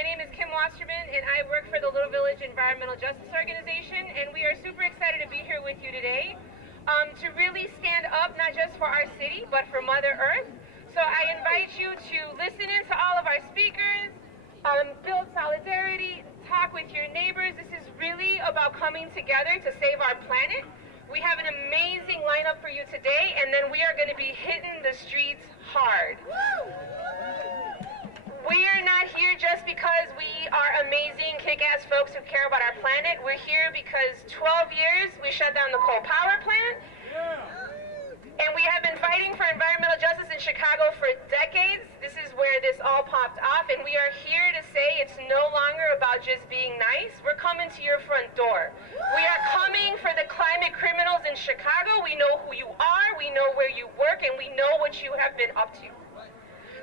My name is Kim Wasserman, and I work for the Little Village Environmental Justice Organization, and we are super excited to be here with you today to really stand up not just for our city, but for Mother Earth. So I invite you to listen in to all of our speakers, build solidarity, talk with your neighbors. This is really about coming together to save our planet. We have an amazing lineup for you today, and then we are going to be hitting the streets hard. We are not here just because we are amazing, kick-ass folks who care about our planet. We're here because 12 years we shut down the coal power plant. And we have been fighting for environmental justice in Chicago for decades. This is where this all popped off, and we are here to say it's no longer about just being nice. We're coming to your front door. We are coming for the climate criminals in Chicago. We know who you are, we know where you work, and we know what you have been up to.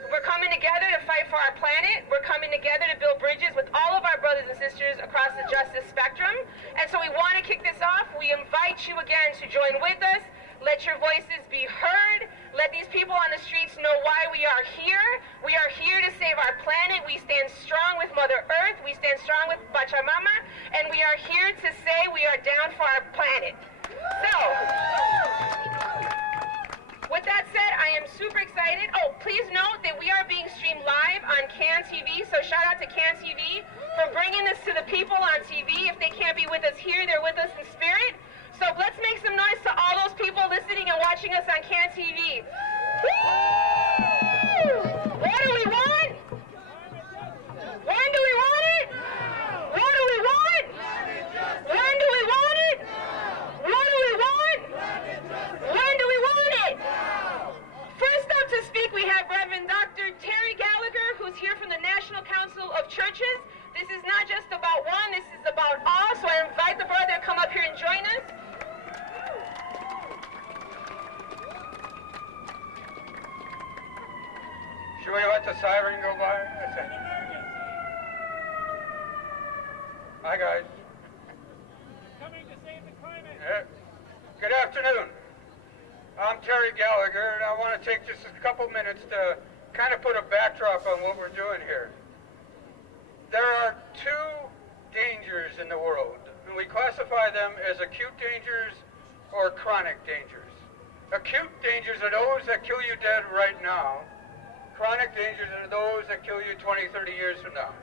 We're coming together to fight for our planet. We're coming together to build bridges with all of our brothers and sisters across the justice spectrum. And so we want to kick this off. We invite you again to join with us. Let your voices be heard. Let these people on the streets know why we are here. We are here to save our planet. We stand strong with Mother Earth. We stand strong with Pachamama. And we are here to say we are down for our planet. So, with that said, I am super excited. Oh, please note that we are being streamed live on CAN TV. So shout out to CAN TV for bringing this to the people on TV. If they can't be with us here, they're with us in spirit. So let's make some noise to all those people listening and watching us on CAN TV. Woo! What do we want? When do we want it? What do we want? When do we want it? What do we want? When do we want it? First up to speak, we have Reverend Dr. Terry Gallagher, who's here from the National Council of Churches. This is not just about one, this is about all, so I invite the brother to come up here and join us. Should we let the siren go by? Hi, guys. Coming to save the climate. Good afternoon. I'm Terry Gallagher, and I want to take just a couple minutes to kind of put a backdrop on what we're doing here. There are two dangers in the world, and we classify them as acute dangers or chronic dangers. Acute dangers are those that kill you dead right now. Chronic dangers are those that kill you 20, 30 years from now.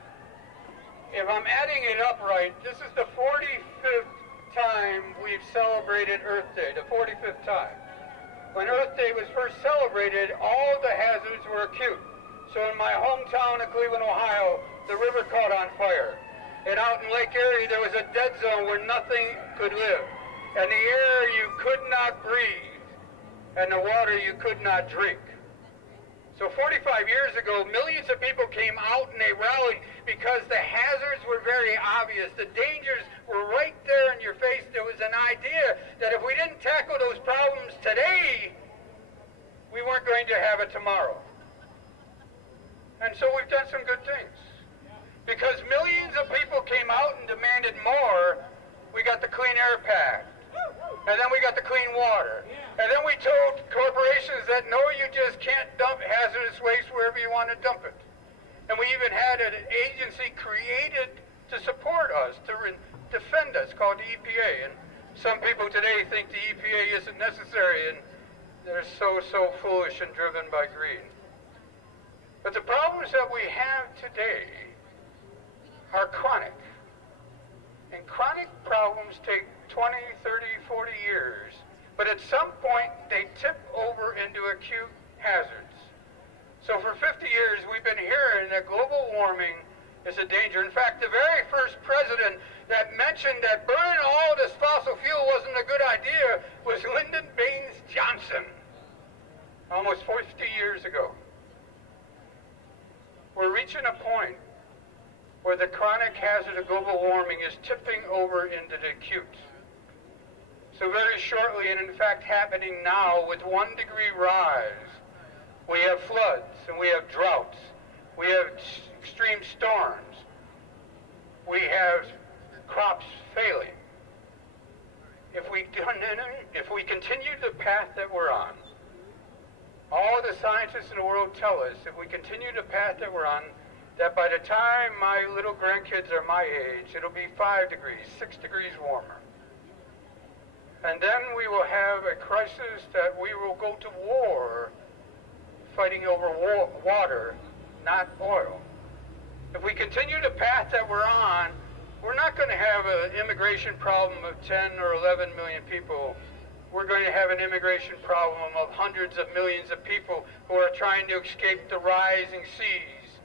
If I'm adding it up right, this is the 45th time we've celebrated Earth Day, the 45th time. When Earth Day was first celebrated, all the hazards were acute. So in my hometown of Cleveland, Ohio, the river caught on fire. And out in Lake Erie, there was a dead zone where nothing could live. And the air you could not breathe, and the water you could not drink. So 45 years ago, millions of people came out and they rallied because the hazards were very obvious. The dangers were right there in your face. There was an idea that if we didn't tackle those problems today, we weren't going to have it tomorrow. And so we've done some good things. Because millions of people came out and demanded more, we got the Clean Air Pact. And then we got the clean water. And then we told corporations that no, you just can't dump hazardous waste wherever you want to dump it. And we even had an agency created to support us, to defend us, called the EPA. And some people today think the EPA isn't necessary, and they're so foolish and driven by greed. But the problems that we have today are chronic. And chronic problems take 20, 30, 40 years. But at some point, they tip over into acute hazards. So for 50 years, we've been hearing that global warming is a danger. In fact, the very first president that mentioned that burning all this fossil fuel wasn't a good idea was Lyndon Baines Johnson, almost 50 years ago. We're reaching a point where the chronic hazard of global warming is tipping over into the acute. So very shortly, and in fact happening now, with 1 degree rise, we have floods and we have droughts, we have extreme storms, we have crops failing. If we continue the path that we're on, all the scientists in the world tell us, if we continue the path that we're on, that by the time my little grandkids are my age, it'll be 5 degrees, 6 degrees warmer. And then we will have a crisis that we will go to war fighting over water, not oil. If we continue the path that we're on, we're not going to have an immigration problem of 10 or 11 million people. We're going to have an immigration problem of hundreds of millions of people who are trying to escape the rising seas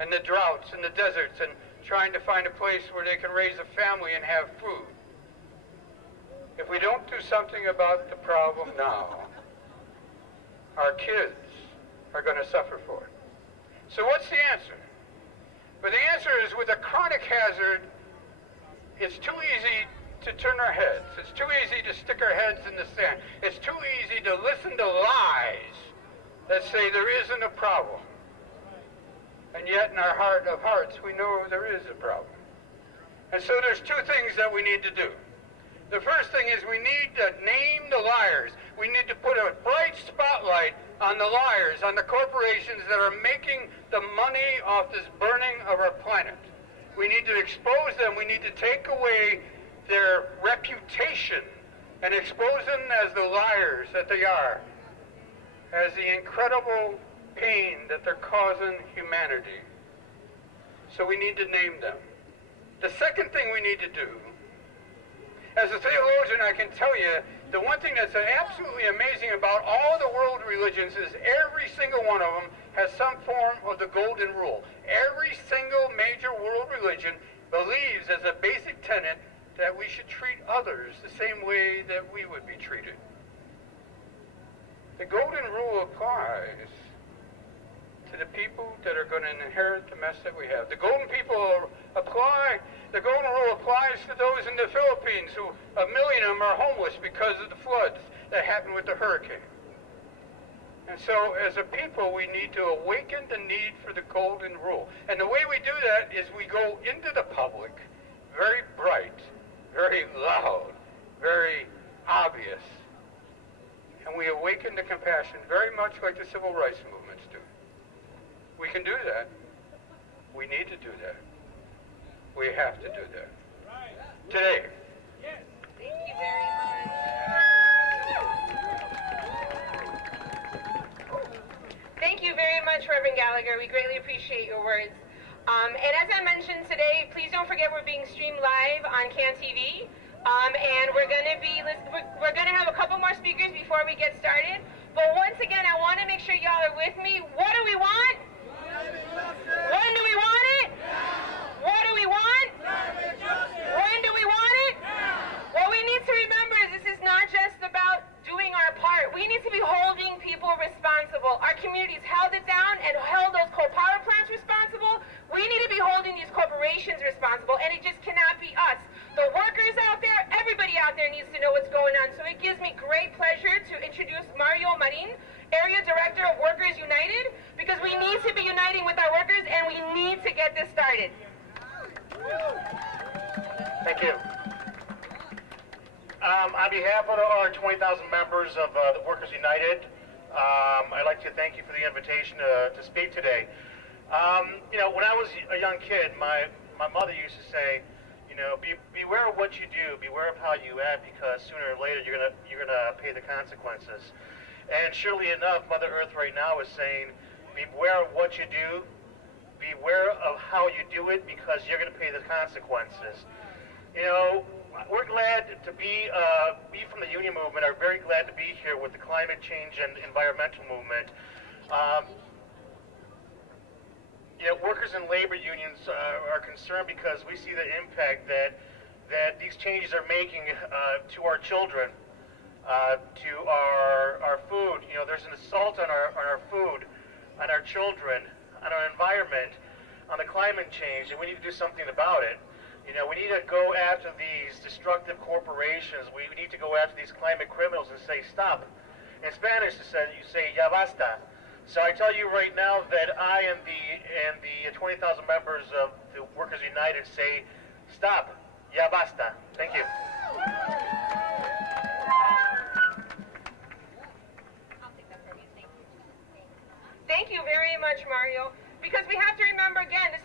and the droughts and the deserts and trying to find a place where they can raise a family and have food. If we don't do something about the problem now, our kids are going to suffer for it. So what's the answer? But the answer is, with a chronic hazard, it's too easy to turn our heads. It's too easy to stick our heads in the sand. It's too easy to listen to lies that say there isn't a problem. And yet in our heart of hearts, we know there is a problem. And so there's two things that we need to do. The first thing is we need to name the liars. We need to put a bright spotlight on the liars, on the corporations that are making the money off this burning of our planet. We need to expose them. We need to take away their reputation and expose them as the liars that they are, as the incredible pain that they're causing humanity. So we need to name them. The second thing we need to do, as a theologian, I can tell you, the one thing that's absolutely amazing about all the world religions is every single one of them has some form of the golden rule. Every single major world religion believes as a basic tenet that we should treat others the same way that we would be treated. The golden rule applies to the people that are going to inherit the mess that we have. The golden rule applies to those in the Philippines who 1 million of them are homeless because of the floods that happened with the hurricane. And so as a people, we need to awaken the need for the golden rule. And the way we do that is we go into the public, very bright, very loud, very obvious, and we awaken the compassion very much like the civil rights movements do. We can do that. We need to do that. We have to do that. Today. Thank you very much. Thank you very much, Reverend Gallagher. We greatly appreciate your words. And as I mentioned today, please don't forget we're being streamed live on CAN TV. And we're going to have a couple more speakers before we get started. But once again, I want to make sure y'all are with me. What do we want? When do we want it? What do we want? When do we want it? What we need to remember is this is not just about doing our part. We need to be holding people responsible. Our communities held it down and held those coal power plants responsible. We need to be holding these corporations responsible, and it just cannot be us. The workers out there, everybody out there needs to know what's going on. So it gives me great pleasure to introduce Mario Marin, Area Director of Workers United, because we need to be uniting with our workers, and we need to get this started. Thank you. On behalf of our 20,000 members of the Workers United, I'd like to thank you for the invitation to speak today. When I was a young kid, my mother used to say, beware of what you do, beware of how you act, because sooner or later you're gonna pay the consequences. And surely enough, Mother Earth right now is saying, beware of what you do, beware of how you do it, because you're gonna pay the consequences. We're glad to be from the union movement are very glad to be here with the climate change and environmental movement. Workers and labor unions are concerned because we see the impact that these changes are making to our children, to our food. There's an assault on our food, on our children, on our environment, on the climate change, and we need to do something about it. We need to go after these destructive corporations. We need to go after these climate criminals and say stop. In Spanish, you say ya basta. So I tell you right now that I and the 20,000 members of the Workers United say stop. Ya basta. Thank you. Thank you very much, Mario. Because we have to remember again, this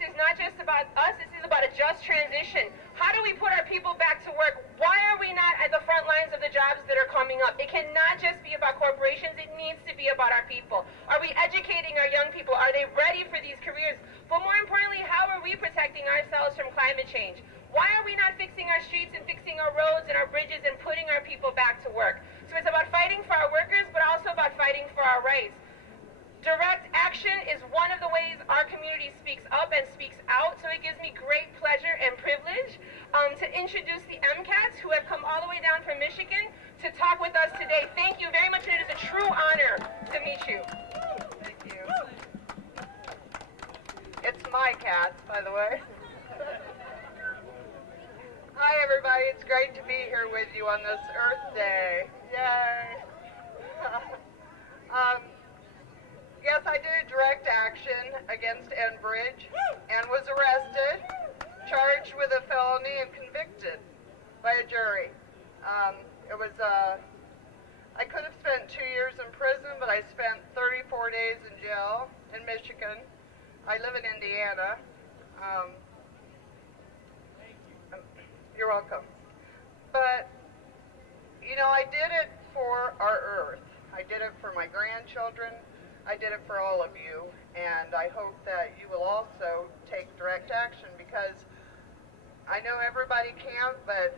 just transition. How do we put our people back to work? Why are we not at the front lines of the jobs that are coming up? It cannot just be about corporations. It needs to be about our people. Are we educating our young people? Are they ready for these careers? But more importantly, how are we protecting ourselves from climate change? Why are we not fixing our streets and fixing our roads and our bridges and putting our people back to work? So it's about fighting for our workers, but also about fighting for our rights. Direct action is one of the ways our community speaks up and speaks out, so it gives me great pleasure and privilege to introduce the MCATs, who have come all the way down from Michigan to talk with us today. Thank you very much. It is a true honor to meet you. Thank you. It's my cats, by the way. Hi, everybody. It's great to be here with you on this Earth Day. Yay. Yes, I did direct action against Enbridge and was arrested, charged with a felony, and convicted by a jury. I could have spent 2 years in prison, but I spent 34 days in jail in Michigan. I live in Indiana. You're welcome. But, you know, I did it for our Earth. I did it for my grandchildren. I did it for all of you, and I hope that you will also take direct action, because I know everybody can't, but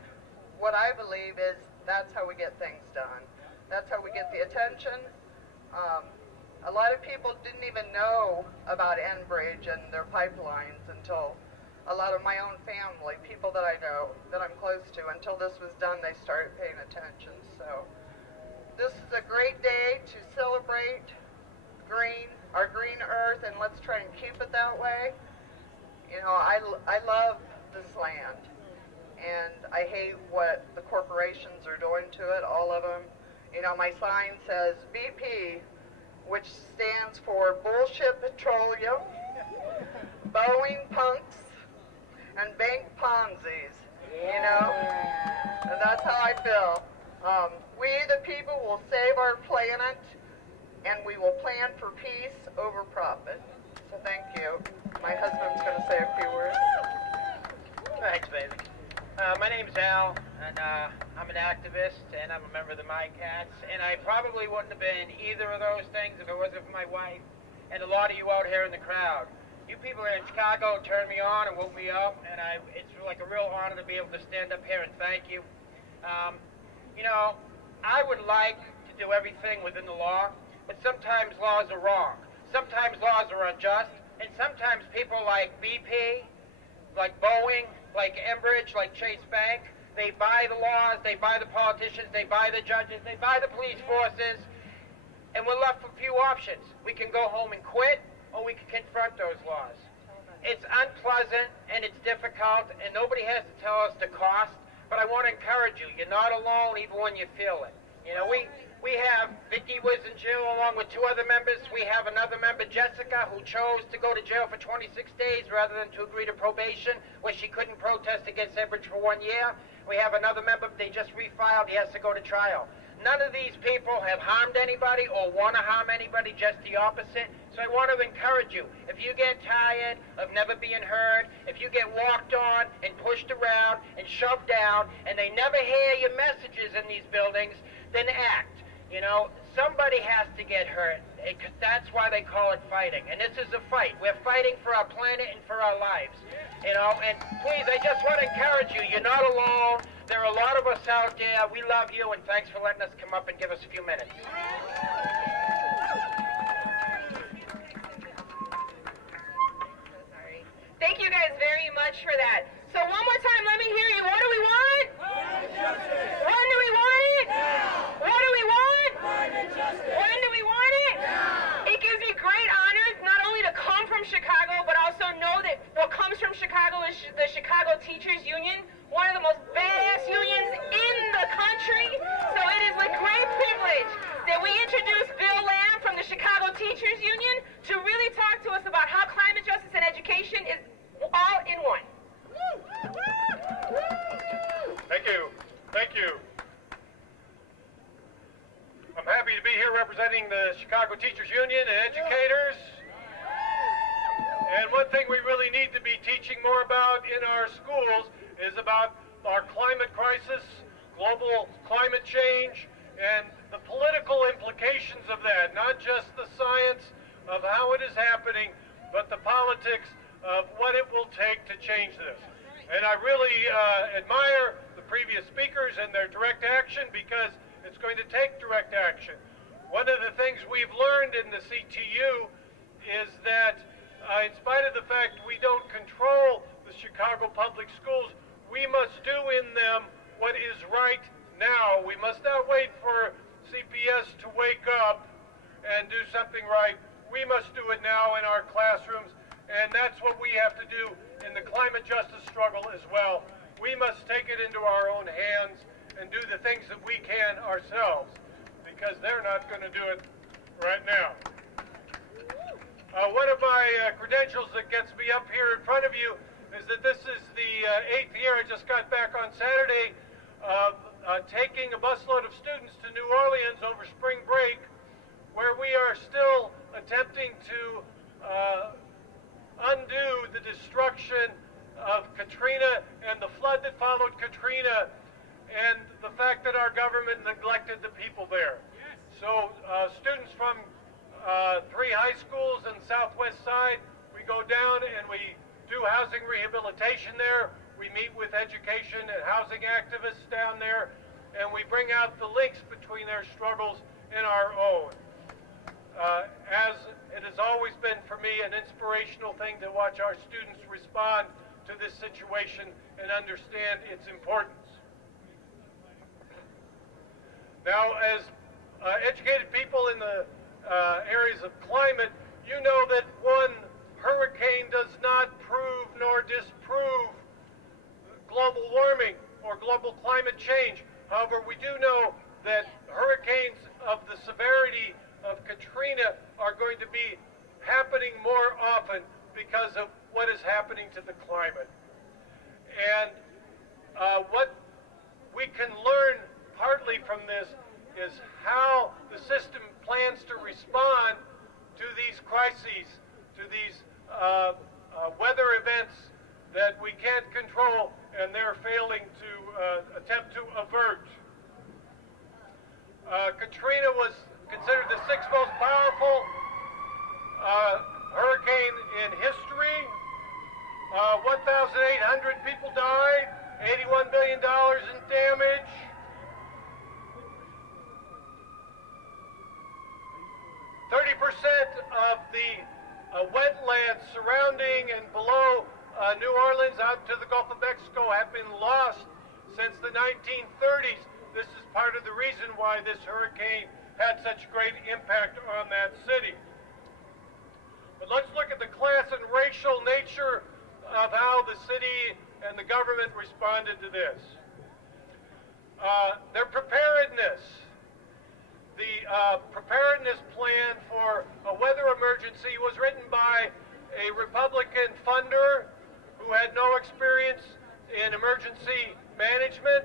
what I believe is that's how we get things done. That's how we get the attention. A lot of people didn't even know about Enbridge and their pipelines until a lot of my own family, people that I know, that I'm close to, until this was done, they started paying attention. So this is a great day to celebrate our green Earth, and let's try and keep it that way. You know, I love this land, and I hate what the corporations are doing to it, all of them. You know, my sign says BP, which stands for Bullshit Petroleum, Boeing Punks, and Bank Ponzi's, you know? And that's how I feel. We, the people, will save our planet, and we will plan for peace over profit. So thank you. My husband's going to say a few words. Thanks, baby. My name's Al, and I'm an activist, and I'm a member of the MyCats, and I probably wouldn't have been either of those things if it wasn't for my wife and a lot of you out here in the crowd. You people in Chicago turned me on and woke me up, and it's like a real honor to be able to stand up here and thank you. You know, I would like to do everything within the law, but sometimes laws are wrong. Sometimes laws are unjust, and sometimes people like BP, like Boeing, like Enbridge, like Chase Bank, they buy the laws, they buy the politicians, they buy the judges, they buy the police forces, and we're left with few options. We can go home and quit, or we can confront those laws. It's unpleasant, and it's difficult, and nobody has to tell us the cost, but I want to encourage you. You're not alone even when you feel it. You know, we have Vicky was in jail along with 2 other members. We have another member, Jessica, who chose to go to jail for 26 days rather than to agree to probation, where she couldn't protest against Enbridge for 1 year. We have another member, they just refiled, he has to go to trial. None of these people have harmed anybody or want to harm anybody, just the opposite. So I want to encourage you, if you get tired of never being heard, if you get walked on and pushed around and shoved down, and they never hear your messages in these buildings, then act. You know, somebody has to get hurt. That's why they call it fighting. And this is a fight. We're fighting for our planet and for our lives. You know, and please, I just want to encourage you. You're not alone. There are a lot of us out there. We love you, and thanks for letting us come up and give us a few minutes. Thank you guys very much for that. So one more time, let me hear you. What do we want? When do we want it? What do we want? When do we want it? It gives me great honor not only to come from Chicago, but also know that what comes from Chicago is the Chicago Teachers Union, one of the most badass unions in the country. So it is with great privilege that we introduce Bill Lamb from the Chicago Teachers Union to really talk to us about how climate justice and education is all in one. Thank you. Thank you. I'm happy to be here representing the Chicago Teachers Union and educators. And And one thing we really need to be teaching more about in our schools is about our climate crisis, global climate change, and the political implications of that, not just the science of how it is happening, but the politics of what it will take to change this. And I really admire the previous speakers and their direct action, because it's going to take direct action. One of the things we've learned in the CTU is that in spite of the fact we don't control the Chicago public schools, we must do in them what is right now. We must not wait for CPS to wake up and do something right. We must do it now in our classrooms, and that's what we have to do in the climate justice struggle as well. We must take it into our own hands and do the things that we can ourselves, because they're not going to do it right now. One of my credentials that gets me up here in front of you is that this is the 8th year. I just got back on Saturday of taking a busload of students to New Orleans over spring break, where we are still attempting to undo the destruction of Katrina and the flood that followed Katrina, and the fact that our government neglected the people there. So students from 3 high schools in the southwest side, we go down and we do housing rehabilitation there. We meet with education and housing activists down there, and we bring out the links between their struggles and our own. As it has always been for me an inspirational thing to watch our students respond to this situation and understand its importance. Now, as educated people in the areas of climate, you know that one hurricane does not prove nor disprove global warming or global climate change. However, we do know that hurricanes of the severity of Katrina are going to be happening more often because of what is happening to the climate. And what we can learn partly from this is how the system plans to respond to these crises, to these weather events that we can't control and they're failing to attempt to avert. Katrina was considered the 6th most powerful hurricane in history. 1,800 people died, $81 billion in damage. Of the wetlands surrounding and below New Orleans out to the Gulf of Mexico have been lost since the 1930s. This is part of the reason why this hurricane had such great impact on that city. But let's look at the class and racial nature of how the city and the government responded to this. Their preparedness. The preparedness plan for a weather emergency was written by a Republican funder who had no experience in emergency management,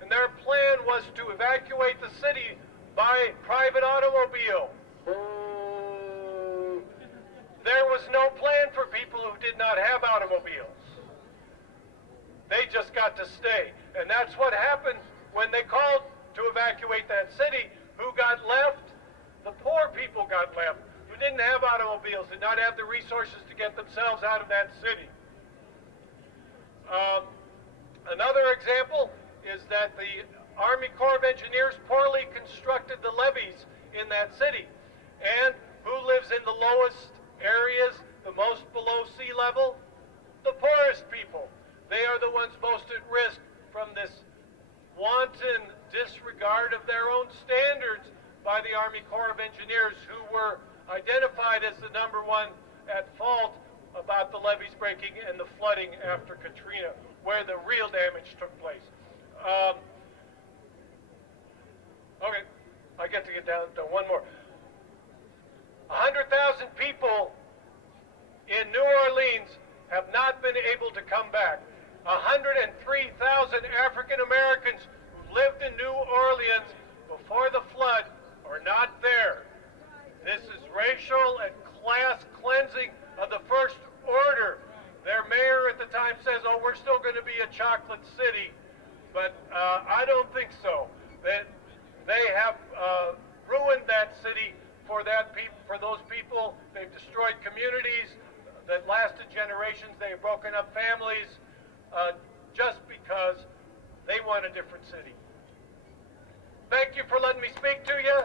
and their plan was to evacuate the city by private automobile. There was no plan for people who did not have automobiles. They just got to stay, and that's what happened when they called to evacuate that city. Who got left? The poor people got left, who didn't have automobiles, did not have the resources to get themselves out of that city. Another example is that the Army Corps of Engineers poorly constructed the levees in that city. And who lives in the lowest areas, the most below sea level? The poorest people. They are the ones most at risk from this wanton disregard of their own standards by the Army Corps of Engineers, who were identified as the #1 at fault about the levees breaking and the flooding after Katrina, where the real damage took place. Okay, I get to get down to one more. 100,000 people in New Orleans have not been able to come back. 103,000 African Americans who lived in New Orleans before the flood are not there. This is racial and class cleansing of the first chocolate city, but I don't think so. They have ruined that city for those people. They've destroyed communities that lasted generations. They have broken up families just because they want a different city. Thank you for letting me speak to you,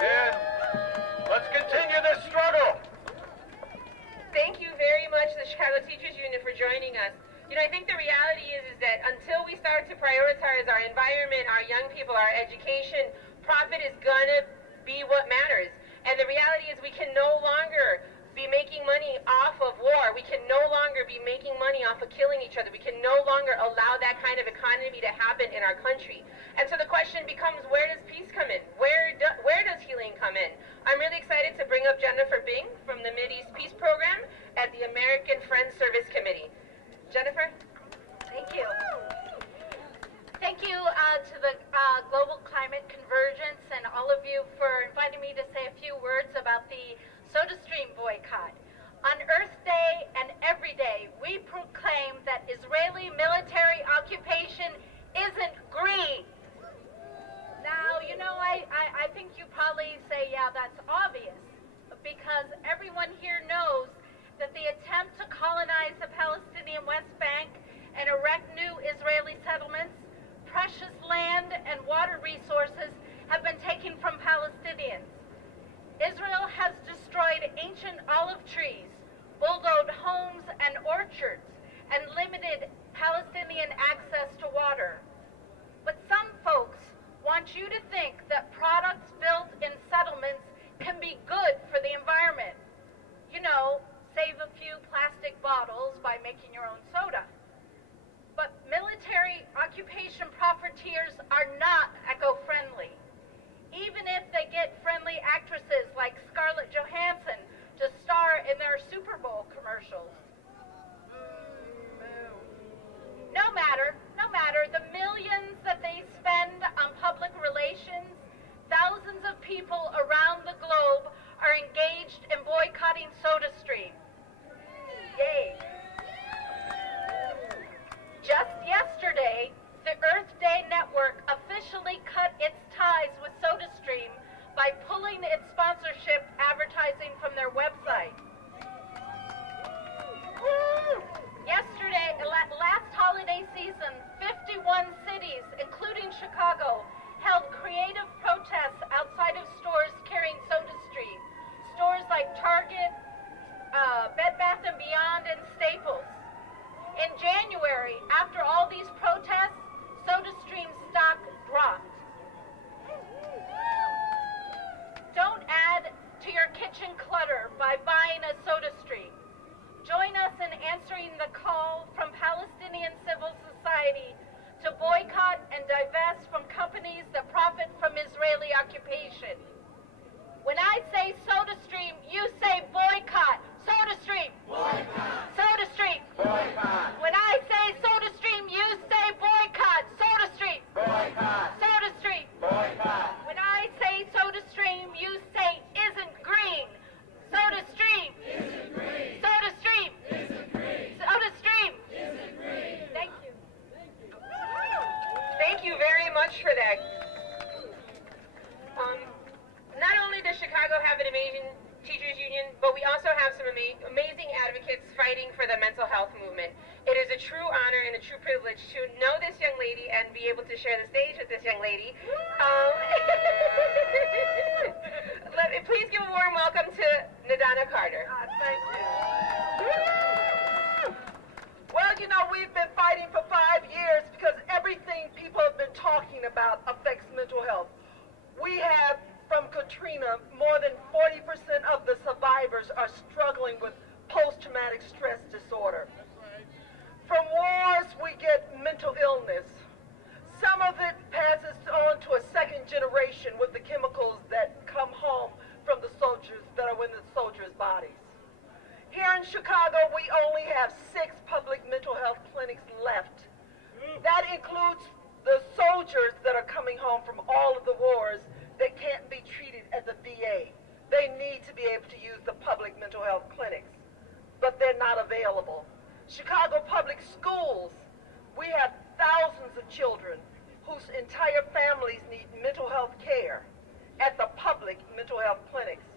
and let's continue this struggle. Thank you very much, the Chicago Teachers Union, for joining us. You know, I think the reality is that until we start to prioritize our environment, our young people, our education, profit is gonna be what matters. And the reality is we can no longer be making money off of war. We can no longer be making money off of killing each other. We can no longer allow that kind of economy to happen in our country. And so the question becomes, where does peace come in? Where does healing come in? I'm really excited to bring up Jennifer Bing from the Mideast Peace Program at the American Friends Service Committee. Jennifer? Thank you. Thank you to the Global Climate Convergence and all of you for inviting me to say a few words about the SodaStream boycott. On Earth Day and every day, we proclaim that Israeli military occupation isn't green. Now, you know, I think you probably say, yeah, that's obvious, because everyone here knows that the attempt to colonize the Palestinian West Bank and erect new Israeli settlements, precious land and water resources have been taken from Palestinians. Israel has destroyed ancient olive trees, bulldozed homes and orchards, and limited Palestinian access to water. But some folks want you to think that products built in settlements can be good for the environment. You know, save a few plastic bottles by making your own soda. But military occupation profiteers are not eco-friendly. Even if they get friendly actresses like Scarlett Johansson to star in their Super Bowl commercials. No matter, the millions that they spend on public relations, thousands of people around the globe are engaged in boycotting SodaStream. Yay. Just yesterday, the Earth Day Network officially cut its ties with SodaStream by pulling its sponsorship advertising from their website. Yesterday, last holiday season, 51 cities, including Chicago, held creative protests outside of stores carrying SodaStream. Stores like Target, Bed Bath & Beyond, and Staples. In January, after all these protests, SodaStream stock dropped. Don't add to your kitchen clutter by buying a SodaStream. Join us in answering the call from Palestinian civil society to boycott and divest from companies that profit from Israeli occupation. When I say SodaStream, you say boycott. SodaStream. Boycott. SodaStream. Boycott. When I say SodaStream, you say boycott. SodaStream. Boycott. SodaStream. Boycott. When I say SodaStream, you say isn't green. SodaStream. Isn't green. SodaStream. Isn't green. SodaStream. Isn't green. Thank you. Thank you very much for that. Not only does Chicago have an amazing teachers union, but we also have some amazing advocates fighting for the mental health movement. It is a true honor and a true privilege to know this young lady and be able to share the stage with this young lady. Please give a warm welcome to Nadana Carter. Thank you. Well, you know, we've been fighting for 5 years because everything people have been talking about affects mental health. We have, from Katrina, more than 40% of the survivors are struggling with post-traumatic stress disorder. From wars, we get mental illness. Some of it passes on to a second generation with the chemicals that come home from the soldiers that are in the soldiers' bodies. Here in Chicago, we only have 6 public mental health clinics left. That includes the soldiers that are coming home from all of the wars that can't be treated at the VA. They need to be able to use the public mental health clinics, but they're not available. Chicago Public Schools, we We have thousands of children whose entire families need mental health care at the public mental health clinics.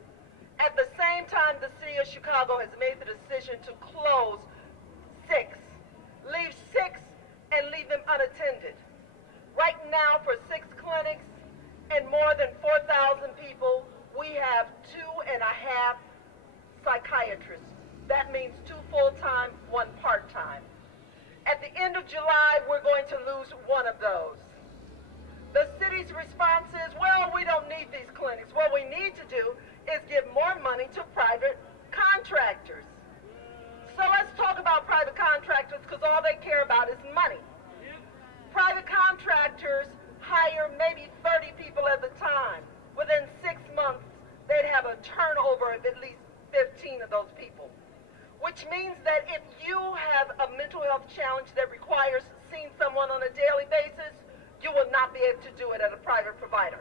At the same time, the city of Chicago has made the decision to close 6, leave 6 and leave them unattended. Right now, for 6 clinics and more than 4,000 people, we have 2.5 psychiatrists. That means 2 full-time, 1 part-time. At the end of July, we're going to lose 1 of those. The city's response is, well, we don't need these clinics. What we need to do is give more money to private contractors. So let's talk about private contractors, because all they care about is money. Private contractors hire maybe 30 people at a time. Within 6 months, they'd have a turnover of at least 15 of those people. Which means that if you have a mental health challenge that requires seeing someone on a daily basis, you will not be able to do it at a private provider.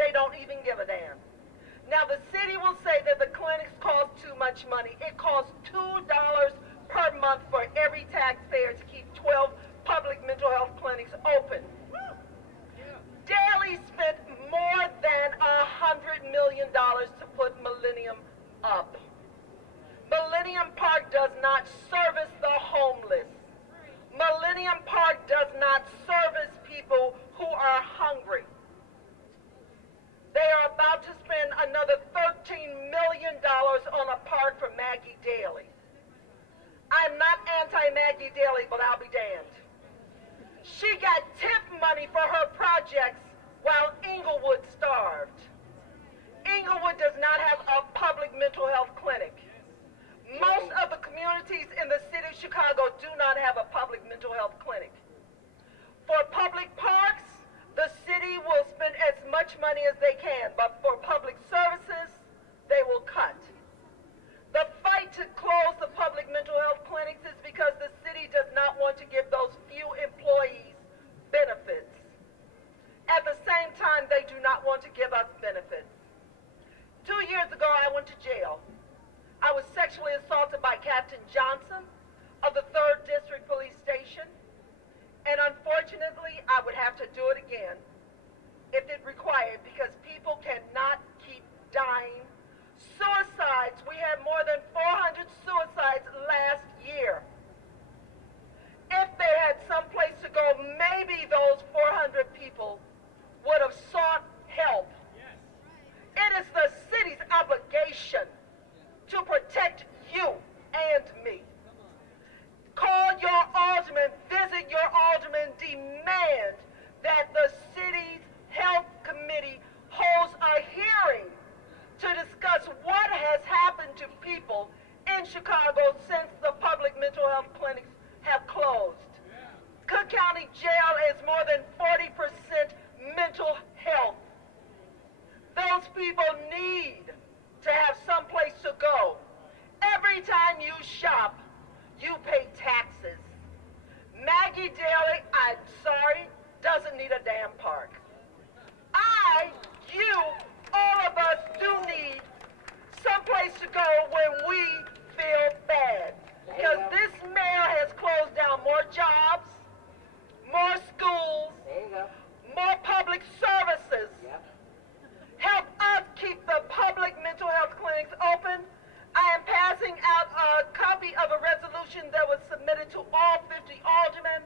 They don't even give a damn. Now, the city will say that the clinics cost too much money. It costs $2 per month for every taxpayer to keep 12 public mental health clinics open. Daley spent more than $100 million to put Millennium up. Millennium Park does not service the homeless. Millennium Park does not service people who are hungry. They are about to spend another $13 million on a park for Maggie Daley. I'm not anti-Maggie Daley, but I'll be damned. She got tip money for her projects while Inglewood starved. Inglewood does not have a public mental health clinic. Most of the communities in the city of Chicago do not have a public mental health clinic. For public parks, the city will spend as much money as they can, but for public services, they will cut. The fight to close the public mental health clinics is because the city does not want to give those few employees benefits. At the same time, they do not want to give us benefits. 2 years ago, I went to jail. I was sexually assaulted by Captain Johnson of the 3rd District Police Station, and unfortunately, I would have to do it again if it required, because people cannot keep dying. Suicides, we had more than 400 suicides last year. If they had some place to go, maybe those 400 people would have sought help. It is the city's obligation to protect you and me. Call your alderman, visit your alderman, demand that the city's health committee holds a hearing to discuss what has happened to people in Chicago since the public mental health clinics have closed. Cook County Jail is more than 40% mental health. Those people need to have some place to go. Every time you shop, you pay taxes. Maggie Daley, I'm sorry, doesn't need a damn park. You, all of us do need some place to go when we feel bad. Because this mayor has closed down more jobs, more schools, more public services. Help us keep the public mental health clinics open. I am passing out a copy of a resolution that was submitted to all 50 aldermen.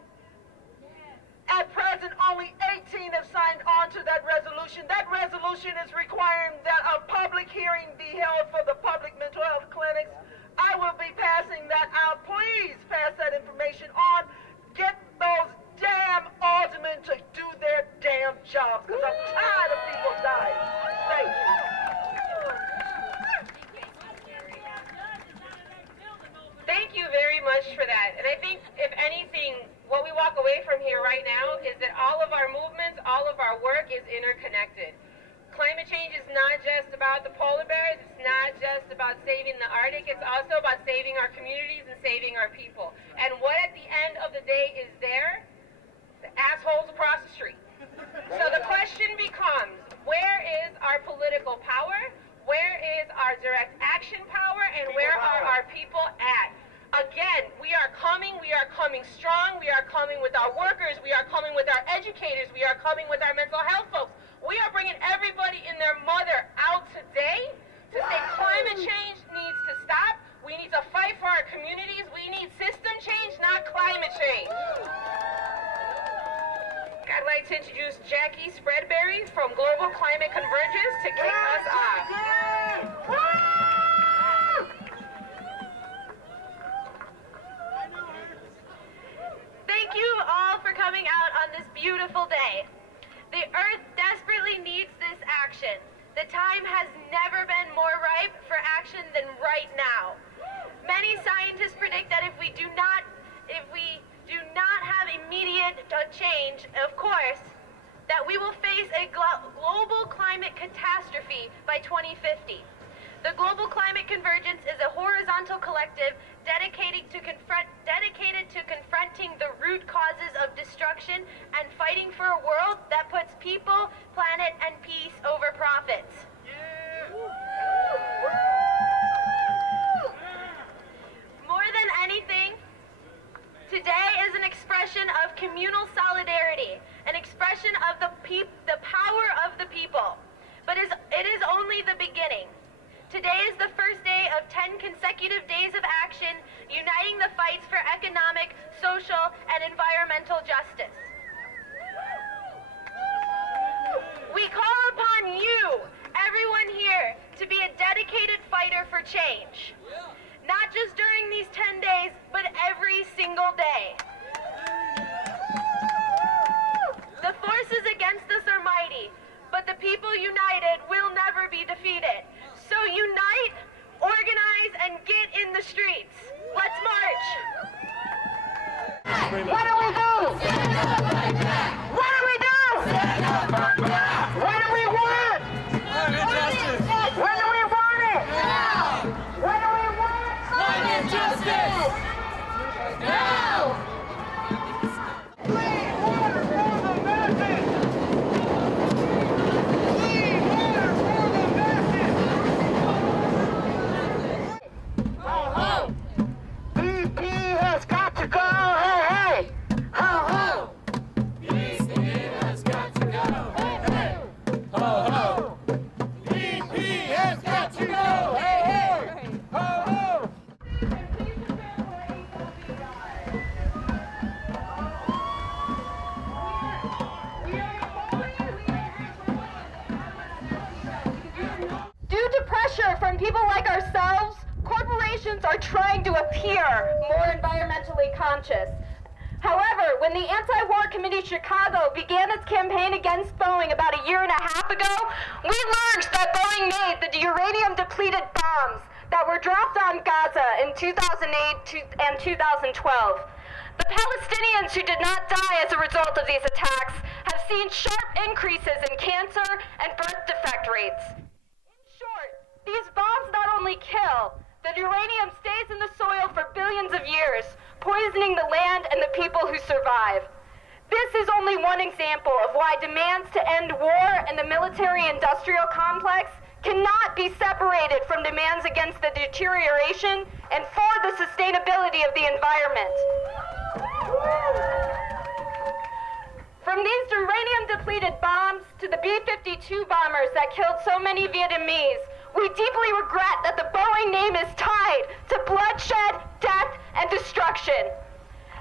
At present, only 18 have signed on to that resolution. That resolution is requiring that a public hearing be held for the public mental health clinics. I will be passing that out. Please pass that information on. Get those damn aldermen to do their damn jobs, because I'm tired of people dying. Thank you. Thank you very much for that. And I think, if anything, what we walk away from here right now is that all of our movements, all of our work is interconnected. Climate change is not just about the polar bears. It's not just about saving the Arctic. It's also about saving our communities and saving our people. And what at the end of the day is there? The assholes across the street. So the question becomes, where is our political power? Where is our direct action power? And where are our people at? Again, we are coming strong, we are coming coming with our workers, we are coming with our educators, we are coming with our mental health folks. We are bringing everybody and their mother out today to say climate change needs to stop. We need to fight for our communities. We need system change, not climate change. I'd like to introduce Jackie Spreadberry from Global Climate Convergence to kick us off. Thank you all for coming out on this beautiful day. The Earth desperately needs this action. The time has never been more ripe for action than right now. Many scientists predict that if we do not have immediate change, of course, that we will face a global climate catastrophe by 2050. The Global Climate Convergence is a horizontal collective dedicated to confronting the root causes of destruction and fighting for a world that puts people, planet, and peace over profits. More than anything, today is an expression of communal solidarity, an expression of the power of the people. But it is only the beginning. Today is the first day of 10 consecutive days of action, uniting the fights for economic, social, and environmental justice. We call upon you, everyone here, to be a dedicated fighter for change. Not just during these 10 days, but every single day. The forces against us are mighty, but the people united will never be defeated. So unite, organize, and get in the streets. Let's march. What do we do? What do we do? What do we want? When do we want it? Now. When do we want climate justice? Now. Clean water for the masses. Clean water for the masses. Ho ho. BP has got to go. Hey hey. Ho ho. BP has got to go. Hey, hey. Ho, ho. BP has got to go. Hey, hey. Ho, ho. Due to pressure from people like ourselves, corporations are trying to appear more environmentally conscious. However, when the Anti-War Committee Chicago began its campaign against Boeing about a year and a half ago, we learned that Boeing made the uranium-depleted bombs that were dropped on Gaza in 2008 and 2012. The Palestinians who did not die as a result of these attacks have seen sharp increases in cancer and birth defect rates. In short, these bombs not only kill, the uranium stays in the soil for billions of years, poisoning the land and the people who survive. This is only one example of why demands to end war and the military-industrial complex cannot be separated from demands against the deterioration and for the sustainability of the environment. From these uranium-depleted bombs to the B-52 bombers that killed so many Vietnamese, we deeply regret that the Boeing name is tied to bloodshed, death, and destruction.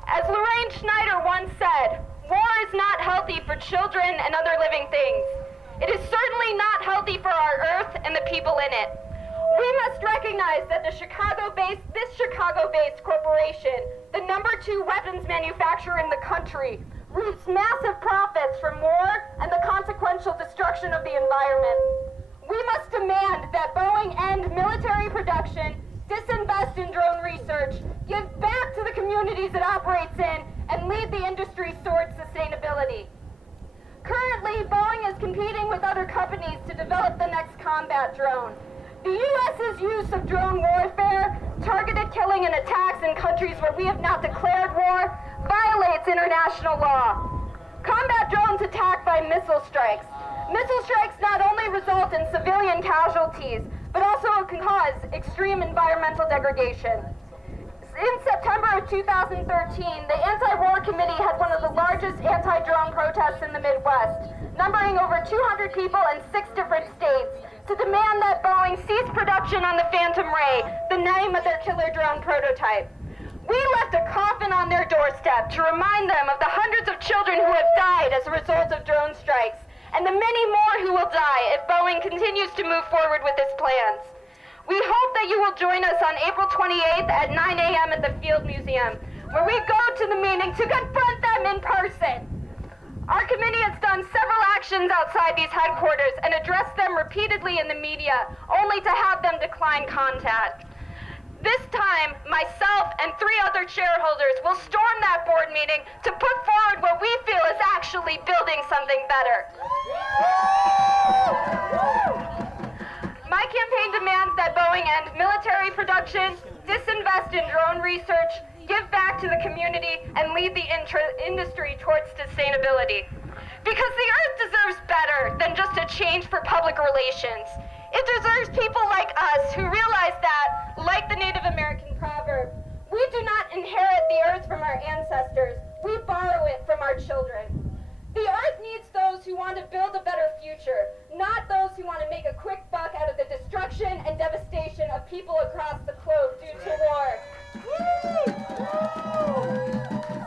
As Lorraine Schneider once said, war is not healthy for children and other living things. It is certainly not healthy for our Earth and the people in it. We must recognize that this Chicago-based corporation, the #2 weapons manufacturer in the country, reaps massive profits from war and the consequential destruction of the environment. We must demand that Boeing end military production, disinvest in drone research, give back to the communities it operates in, and lead the industry towards sustainability. Currently, Boeing is competing with other companies to develop the next combat drone. The U.S.'s use of drone warfare, targeted killing and attacks in countries where we have not declared war, violates international law. Combat drones attack by missile strikes. Missile strikes not only result in civilian casualties, but also can cause extreme environmental degradation. In September of of 2013, the Anti-War Committee had one of the largest anti-drone protests in the Midwest, numbering over 200 people in 6 different states, to demand that Boeing cease production on the Phantom Ray, the name of their killer drone prototype. We left a coffin on their doorstep to remind them of the hundreds of children who have died as a result of drone strikes, and the many more who will die if Boeing continues to move forward with its plans. We hope that you will join us on April 28th at 9 a.m. at the Field Museum, where we go to the meeting to confront them in person. Our committee has done several actions outside these headquarters and addressed them repeatedly in the media, only to have them decline contact. This time, myself and 3 other shareholders will storm that board meeting to put forward what we feel is actually building something better. My campaign demands that Boeing end military production, disinvest in drone research, give back to the community, and lead the industry towards sustainability. Because the Earth deserves better than just a change for public relations. It deserves people like us who realize that, like the Native American proverb, we do not inherit the Earth from our ancestors, we borrow it from our children. The Earth needs those who want to build a better future, not those who want to make a quick buck out of the destruction and devastation of people across the globe due to war.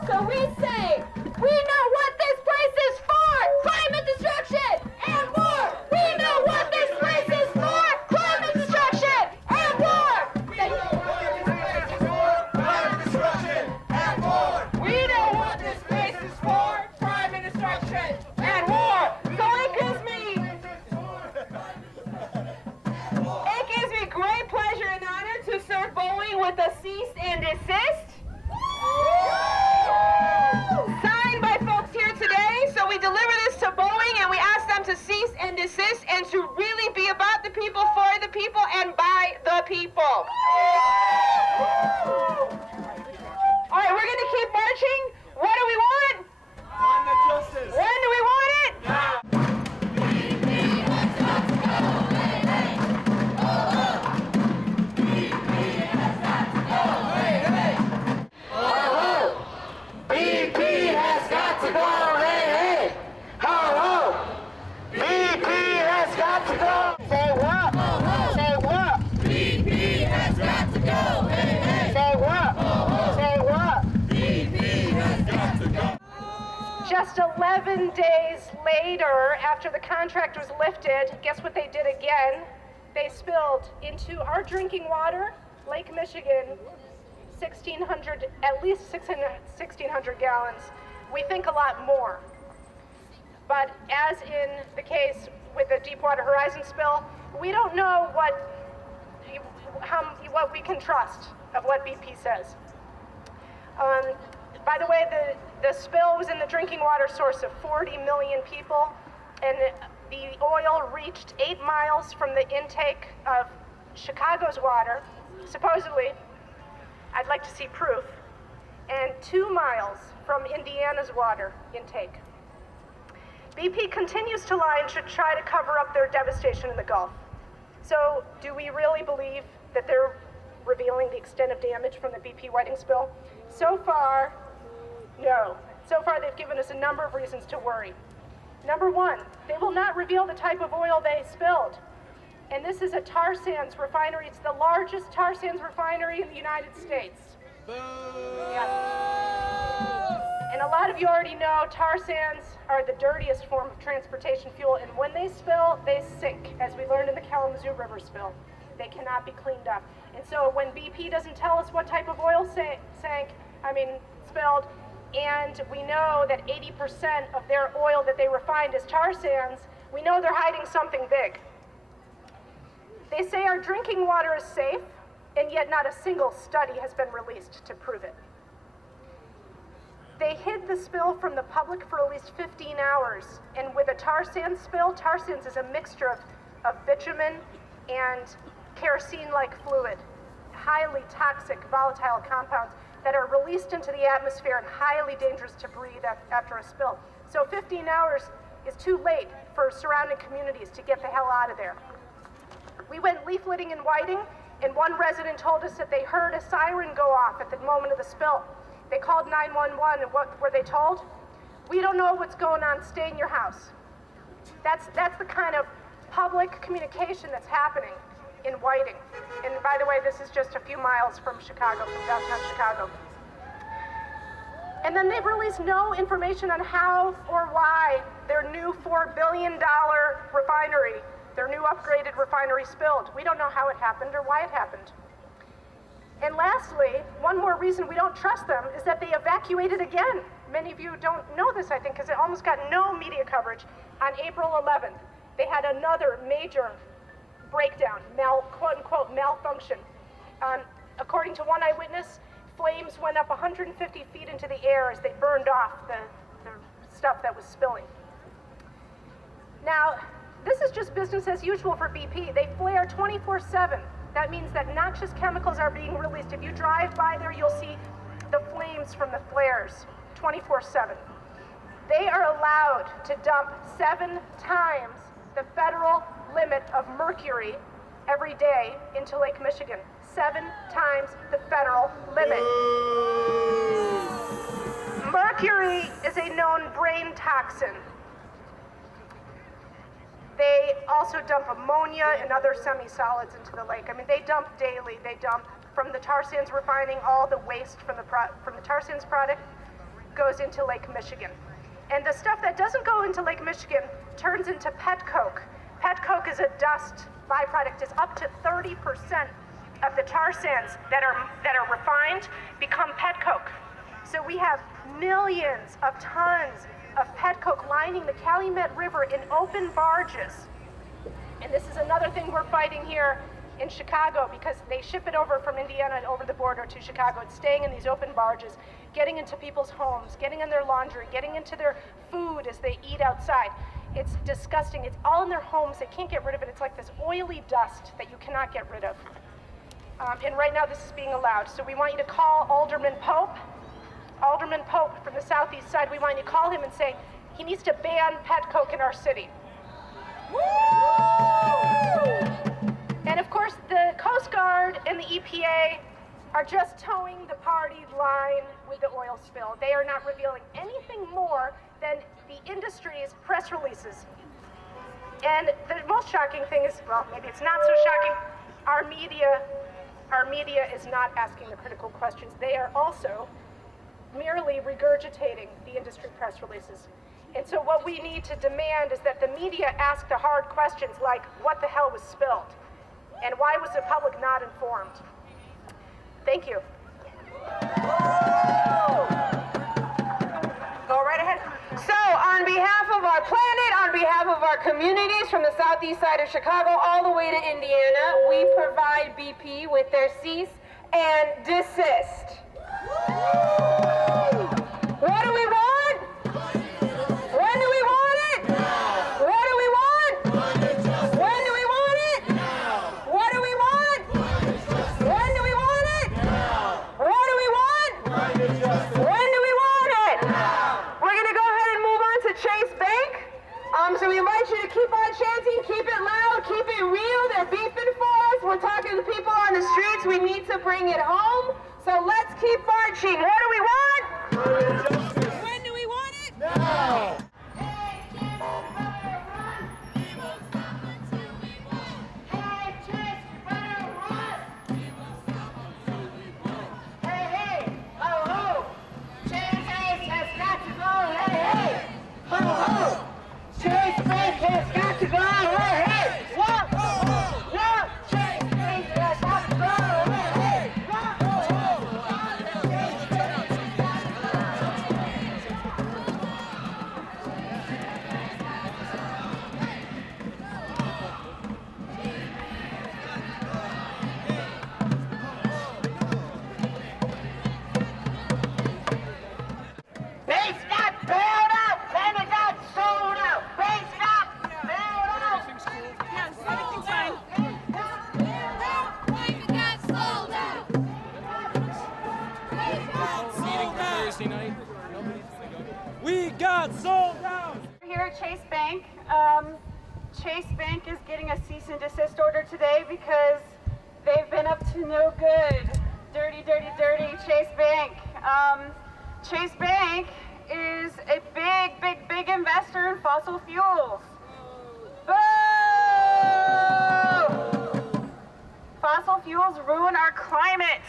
So we say, we know what this place is for! Climate destruction and war! We know what this place is for! Climate destruction and war! We know what this place is for! Climate destruction and war! We know what this place is for! Climate destruction and war! So it gives me great pleasure and honor to serve Boeing with a cease and desist. Signed by folks here today, so we deliver this to Boeing and we ask them to cease and desist and to really be about the people, for the people, and by the people. All right, we're going to keep marching. What do we want? Justice. When do we want it? Now. Just 11 days later, after the contract was lifted, guess what they did again? They spilled into our drinking water, Lake Michigan, 1,600, at least 1,600 gallons. We think a lot more. But as in the case with the Deepwater Horizon spill, we don't know what we can trust of what BP says. By the way, the spill was in the drinking water source of 40 million people, and the oil reached 8 miles from the intake of Chicago's water, supposedly. I'd like to see proof. And 2 miles from Indiana's water intake. BP continues to lie and should try to cover up their devastation in the Gulf. So, do we really believe that they're revealing the extent of damage from the BP Whiting spill? So far, no. So far, they've given us a number of reasons to worry. Number 1, they will not reveal the type of oil they spilled. And this is a tar sands refinery. It's the largest tar sands refinery in the United States. Yeah. And a lot of you already know tar sands are the dirtiest form of transportation fuel, and when they spill, they sink, as we learned in the Kalamazoo River spill. They cannot be cleaned up. And so when BP doesn't tell us what type of oil spilled, and we know that 80% of their oil that they refined is tar sands, we know they're hiding something big. They say our drinking water is safe, and yet not a single study has been released to prove it. They hid the spill from the public for at least 15 hours, and with a tar sands spill, tar sands is a mixture of bitumen and kerosene-like fluid, highly toxic, volatile compounds that are released into the atmosphere and highly dangerous to breathe after a spill. So 15 hours is too late for surrounding communities to get the hell out of there. We went leafleting in Whiting, And one resident told us that they heard a siren go off at the moment of the spill. They called 911, and what were they told? We don't know what's going on, stay in your house. That's the kind of public communication that's happening in Whiting. And by the way, this is just a few miles from Chicago, from downtown Chicago. And then they've released no information on how or why their new $4 billion refinery, their new upgraded refinery spilled. We don't know how it happened or why it happened. And lastly, one more reason we don't trust them is that they evacuated again. Many of you don't know this, I think, because it almost got no media coverage. On April 11th, they had another major breakdown, quote-unquote malfunction. According to one eyewitness, flames went up 150 feet into the air as they burned off the stuff that was spilling. Now, this is just business as usual for BP. They flare 24/7. That means that noxious chemicals are being released. If you drive by there, you'll see the flames from the flares 24/7. They are allowed to dump 7 times the federal limit of mercury every day into Lake Michigan. 7 times the federal limit. Mercury is a known brain toxin. They also dump ammonia and other semi-solids into the lake. I mean, they dump daily. They dump from the tar sands refining, all the waste from the tar sands product goes into Lake Michigan. And the stuff that doesn't go into Lake Michigan turns into pet coke. Pet coke is a dust byproduct. It's up to 30% of the tar sands that are refined become pet coke. So we have millions of tons of pet coke lining the Calumet River in open barges. And this is another thing we're fighting here in Chicago, because they ship it over from Indiana over the border to Chicago. It's staying in these open barges, getting into people's homes, getting in their laundry, getting into their food as they eat outside. It's disgusting. It's all in their homes. They can't get rid of it. It's like this oily dust that you cannot get rid of. And right now this is being allowed. So we want you to call Alderman Pope. Alderman Pope from the southeast side, we want you to call him and say he needs to ban pet coke in our city. Woo! And of course, the Coast Guard and the EPA are just towing the party line with the oil spill. They are not revealing anything more than the industry's press releases. And the most shocking thing is, well, maybe it's not so shocking, our media is not asking the critical questions. They are also merely regurgitating the industry press releases. And so what we need to demand is that the media ask the hard questions like, what the hell was spilled? And why was the public not informed? Thank you. Go right ahead. So, on behalf of our planet, on behalf of our communities from the southeast side of Chicago all the way to Indiana, we provide BP with their cease and desist. What do we want? When do we want it? What do we want? When do we want it? What do we want? When do we want it? What do we want? When do we want it? We're going to go ahead and move on to Chase Bank. So we invite you to keep on chanting, keep it loud, keep it real. They're beefing for us. We're talking to people on the streets. We need to bring it home. So let's keep marching. What do we want? When do we want it? Now! Chase Bank has got to go. Hey, hey. What? Chase Bank has got to go. Hey, hey. Base got bailed out. Then it got sold out. Base got bailed out. Yes, everything's fine. Seating for Thursday night. We got sold out. Here at Chase Bank. Chase Bank is getting a cease and desist order today because they've been up to no good. Dirty, dirty, dirty Chase Bank. Chase Bank is a big, big, big investor in fossil fuels. Boo! Fossil fuels ruin our climate.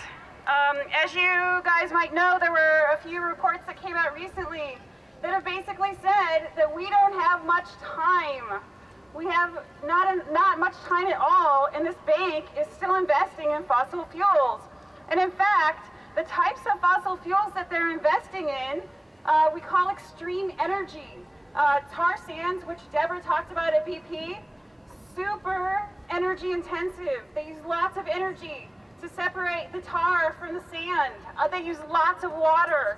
As you guys might know, there were a few reports that came out recently that have basically said that we don't have much time. We have not much time at all, and this bank is still investing in fossil fuels. And in fact, the types of fossil fuels that they're investing in, we call extreme energy. Tar sands, which Deborah talked about at BP, super energy intensive. They use lots of energy to separate the tar from the sand. They use lots of water.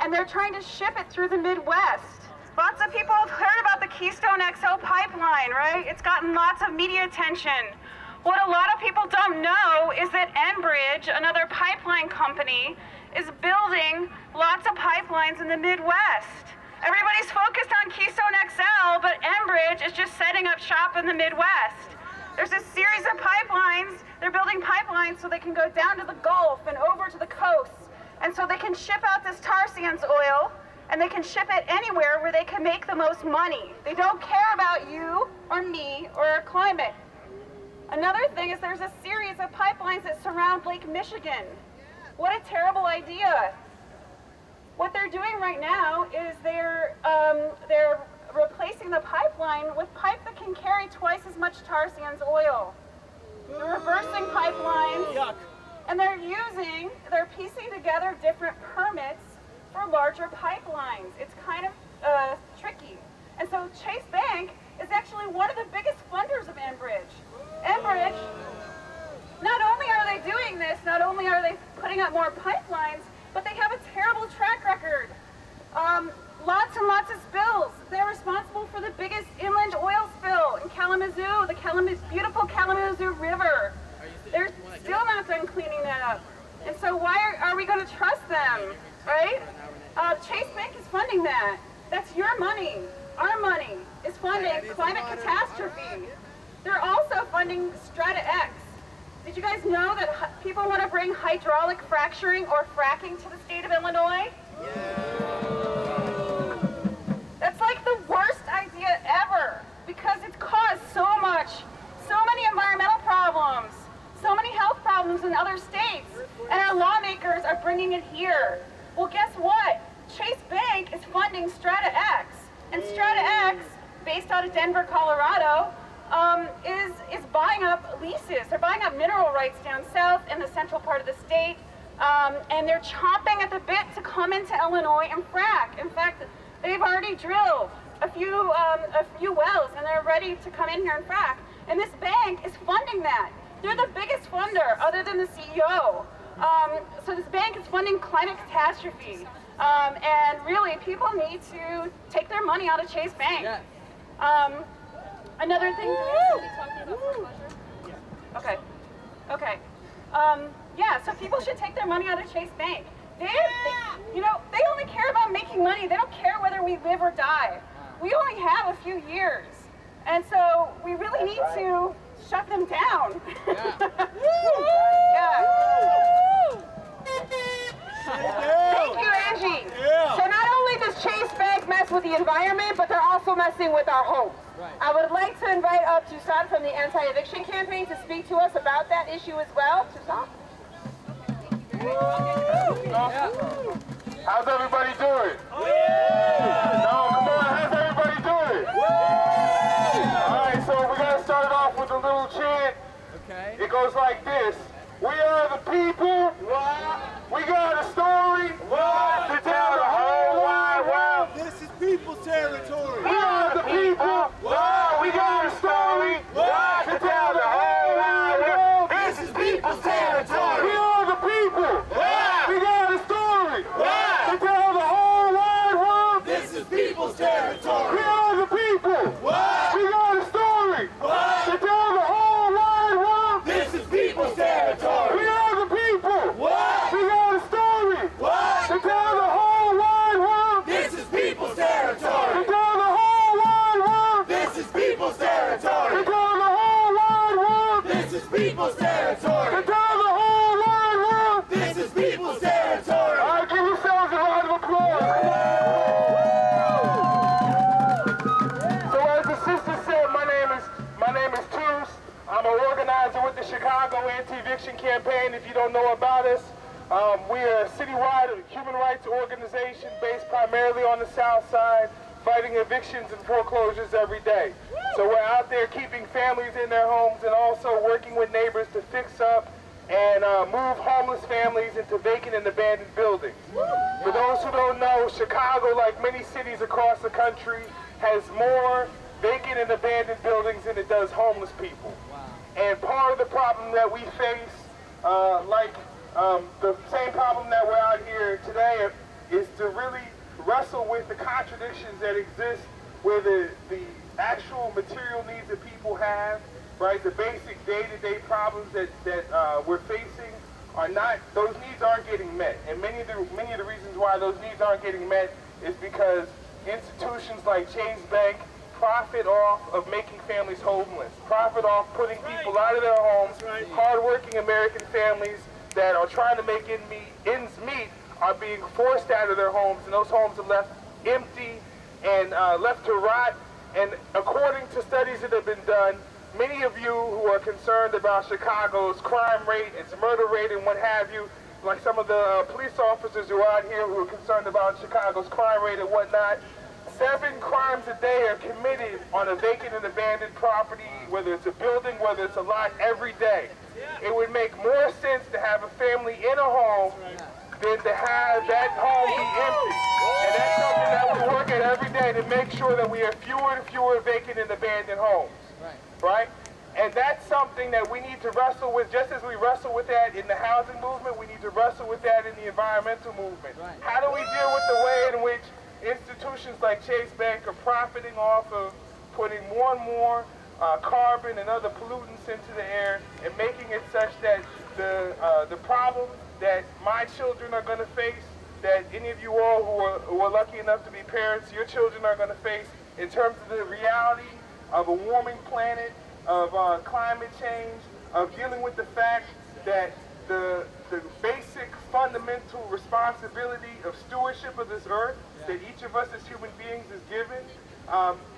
And they're trying to ship it through the Midwest. Lots of people have heard about the Keystone XL pipeline, right? It's gotten lots of media attention. What a lot of people don't know is that Enbridge, another pipeline company, is building lots of pipelines in the Midwest. Everybody's focused on Keystone XL, but Enbridge is just setting up shop in the Midwest. There's a series of pipelines. They're building pipelines so they can go down to the Gulf and over to the coast. And so they can ship out this tar sands oil, and they can ship it anywhere where they can make the most money. They don't care about you or me or our climate. Another thing is there's a series of pipelines that surround Lake Michigan. What a terrible idea. What they're doing right now is they're replacing the pipeline with pipe that can carry twice as much tar sands oil. They're reversing pipelines. Yuck. And they're piecing together different permits for larger pipelines. It's kind of tricky. And so Chase Bank is actually one of the biggest funders of Enbridge. Enbridge, not only are they doing this, not only are they putting up more pipelines, but they have a terrible track record. Lots and lots of spills. They're responsible for the biggest inland oil spill in Kalamazoo, the beautiful Kalamazoo River. They're still not done cleaning that up. And so why are we going to trust them, right? Chase Bank is funding that. That's your money. Our money is funding climate catastrophe. They're also funding Strata X. Did you guys know that people want to bring hydraulic fracturing or fracking to the state of Illinois? That's like the worst idea ever because it's caused so many environmental problems, so many health problems in other states, and our lawmakers are bringing it here. Well, guess what? Chase Bank is funding Strata X, and Strata X, based out of Denver, Colorado, is buying up leases. They're buying up mineral rights down south in the central part of the state, and they're chomping at the bit to come into Illinois and frack. In fact, they've already drilled a few wells, and they're ready to come in here and frack. And this bank is funding that. They're the biggest funder, other than the CEO. So this bank is funding climate catastrophe. And really, people need to take their money out of Chase Bank. Another thing, we talking about foreclosure? Okay. Okay. Yeah, so people should take their money out of Chase Bank. They only care about making money. They don't care whether we live or die. We only have a few years. And so we really need to shut them down. Yeah. Thank you, Angie. Yeah. So not only does Chase Bank mess with the environment, but they're also messing with our homes. Right. I would like to invite up Toussaint from the Anti-Eviction Campaign to speak to us about that issue as well. Toussaint? How's everybody doing? No, come on, how's everybody doing? Alright, so we're gonna start it off with a little chant. Okay. It goes like this. We are the people. We got a story to tell the whole wide world. This is people's territory. We are the people. We got a story to tell the whole wide world. This is people's territory. We are the people. We got a story to tell the whole wide world. This is people's territory. We are the people. We got a story to tell the whole wide world. This is people's territory. We are the people. We Chicago Anti-Eviction Campaign. If you don't know about us, we are a citywide human rights organization based primarily on the South Side, fighting evictions and foreclosures every day. So we're out there keeping families in their homes and also working with neighbors to fix up and move homeless families into vacant and abandoned buildings. For those who don't know, Chicago, like many cities across the country, has more vacant and abandoned buildings than it does homeless people. And part of the problem that we face, the same problem that we're out here today, is to really wrestle with the contradictions that exist where the actual material needs that people have, right, the basic day-to-day problems that we're facing are not, those needs aren't getting met. And many of the reasons why those needs aren't getting met is because institutions like Chase Bank profit off of making families homeless, profit off putting people out of their homes. Hard-working American families that are trying to make ends meet are being forced out of their homes, and those homes are left empty and left to rot. And according to studies that have been done, many of you who are concerned about Chicago's crime rate, its murder rate, and what have you, like some of the police officers who are out here who are concerned about Chicago's crime rate and whatnot, 7 crimes a day are committed on a vacant and abandoned property, whether it's a building, whether it's a lot, every day. It would make more sense to have a family in a home than to have that home be empty. And that's something that we work at every day to make sure that we have fewer and fewer vacant and abandoned homes. Right? And that's something that we need to wrestle with, just as we wrestle with that in the housing movement, we need to wrestle with that in the environmental movement. How do we deal with the way in which institutions like Chase Bank are profiting off of putting more and more carbon and other pollutants into the air and making it such that the problems that my children are going to face, that any of you all who are lucky enough to be parents, your children are going to face in terms of the reality of a warming planet, of climate change, of dealing with the fact that the basic fundamental responsibility of stewardship of this earth that each of us as human beings is given,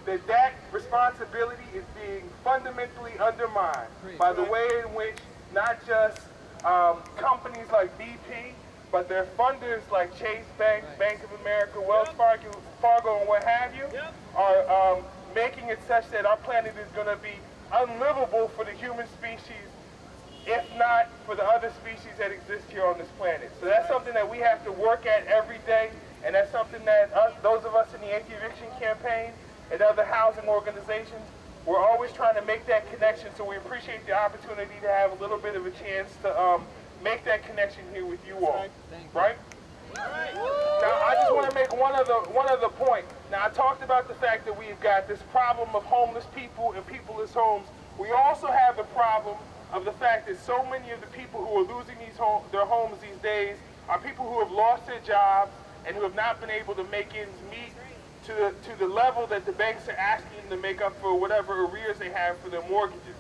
that responsibility is being fundamentally undermined by the way in which not just companies like BP, but their funders like Chase Bank, Bank of America, Wells Fargo, and what have you, are making it such that our planet is going to be unlivable for the human species, if not for the other species that exist here on this planet. So that's something that we have to work at every day, and that's something that those of us in the anti-eviction campaign and other housing organizations, we're always trying to make that connection, so we appreciate the opportunity to have a little bit of a chance to make that connection here with you all, right? Now, I just want to make one other point. Now, I talked about the fact that we've got this problem of homeless people and peopleless homes. We also have the problem of the fact that so many of the people who are losing their homes these days are people who have lost their jobs and who have not been able to make ends meet to the level that the banks are asking them to make up for whatever arrears they have for their mortgages.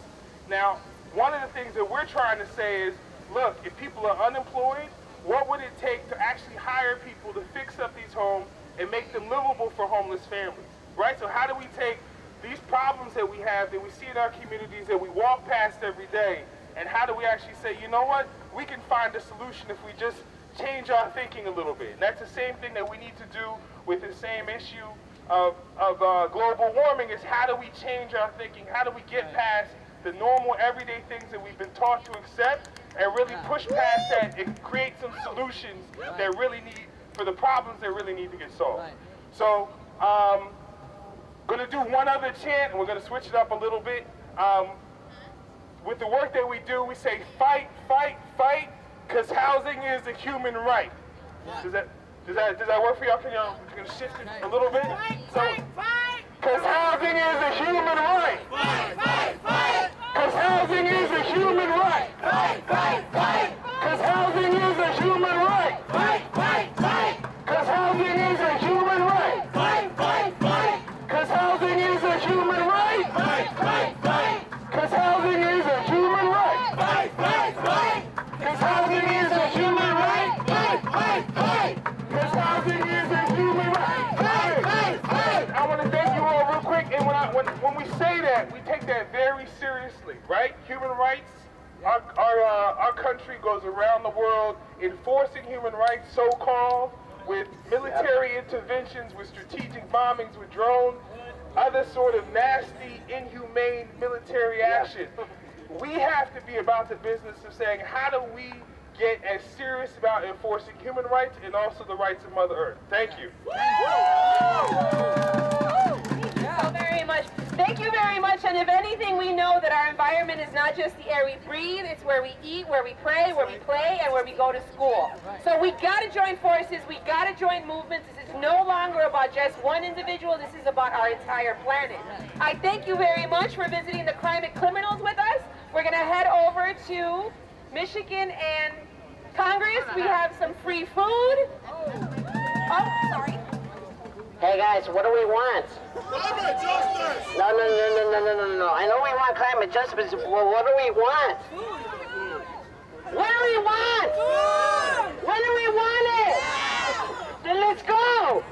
Now, one of the things that we're trying to say is, look, if people are unemployed, what would it take to actually hire people to fix up these homes and make them livable for homeless families, right? So how do we take these problems that we have, that we see in our communities, that we walk past every day, and how do we actually say, you know what, we can find a solution if we just change our thinking a little bit. And that's the same thing that we need to do with the same issue of global warming, is how do we change our thinking? How do we get past the normal everyday things that we've been taught to accept and really push past that and create some solutions that really need, for the problems that really need to get solved. So, gonna do one other chant, and we're gonna switch it up a little bit. With the work that we do, we say fight, fight, fight, because housing is a human right. Does that work for y'all? Can y'all shift it a little bit? Because housing is a human right. Fight, fight, fight. Because housing is a human right. Fight, fight, fight. Because housing is a human right. Fight, fight, fight. Because housing is a human right. Fight, fight, fight. Because housing is a human right. Fight, fight, fight. Because housing is a human right. Fight, fight, fight. Because housing is a human right. Fight, fight, fight. Because housing is a human right. Fight, fight, fight. I want to thank you all real quick, and when we say that, we take that very seriously, right? Human rights Our country goes around the world enforcing human rights, so-called, with military interventions, with strategic bombings, with drones, other sort of nasty, inhumane military action. We have to be about the business of saying, how do we get as serious about enforcing human rights and also the rights of Mother Earth? Thank you. So very much. Thank you very much. And if anything, we know that our environment is not just the air we breathe, it's where we eat, where we pray, where we play, and where we go to school. So we got to join forces. We got to join movements. This is no longer about just one individual. This is about our entire planet. I thank you very much for visiting the Climate Criminals with us. We're going to head over to Michigan and Congress. We have some free food. Oh, sorry. Hey guys, what do we want? Climate justice! No. I know we want climate justice, but what do we want? What do we want? When do we want it? Then let's go!